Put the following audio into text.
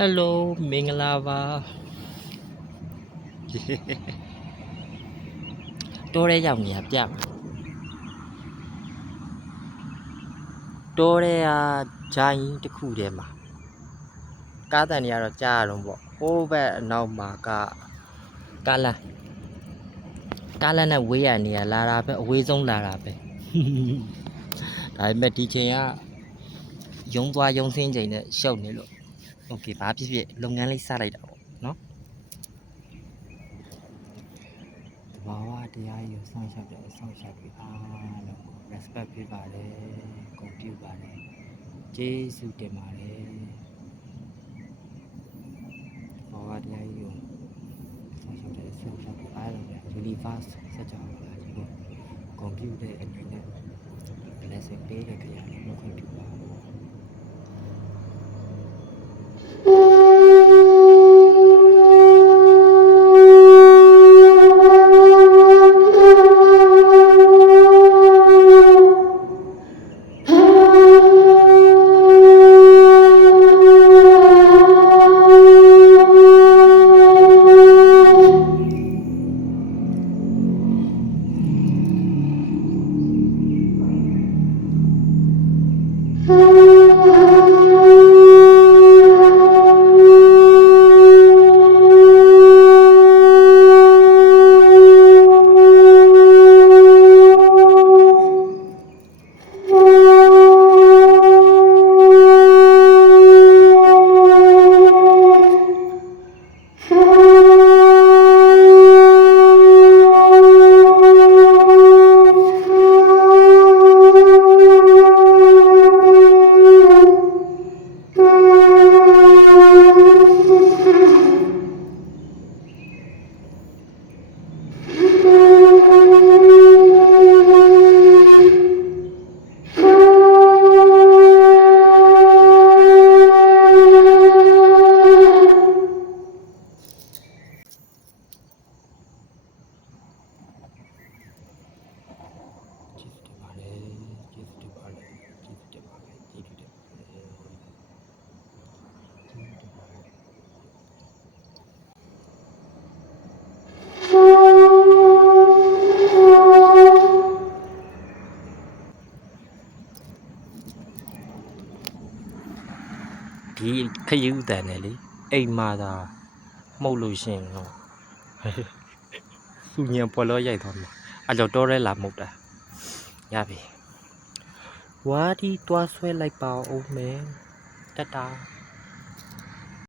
Hello မင်္ဂလာပါတိုးရဲရောက်နေရပြမှာတိုးရဲဂျိုင်းတစ်ခုတည်းမှာကားတန်တွေကတော့ကြားရတော့ပေါ့ဟိုးဘက်အနောက်မှာကားလမ်းနဲ့ဝေးရနေရလာတာပဲအဝေးဆုံးလာတာပဲဒါပေမဲ့ဒီချိန်ကရုံသွားရုံဆင်းချိန်နဲ့ရှုပ်နေလို့โอเคဘာဖြစ်ဖြစ်လုပ်ငန်းလေးစလိုက်တာပေါ့နော်ဘာဝတရားကြီးကိုစောင့်ရှောက်ပြီးအားလုံးကို respect ပေးပါတယ်ဂုဏ်ပြုပါတယ်ကျေးဇူးတင်ပါတယ်ဘာဝတရားကြီးကိုစောင့်ရှောက်ပြီးအားလုံးနဲ့ universe ဆက်ကြပါလားဒီကိုဂုဏ်ပြုတဲ့အနေနဲ့ blessing ပေးတဲ့ကြရလေးနှုတ်ခွင့်ပြုပါဒီခရီးတန်တယ်လေအိမ်မှာသာမှုတ်လို့ရှင်တော့သူညံပေါ်လို့ရိုက်သွားမှာအဲ့တော့တော်ရဲလာမှုတ်တာရပြီဝါဒီတွားဆွဲလိုက်ပါဦးမယ်တတာ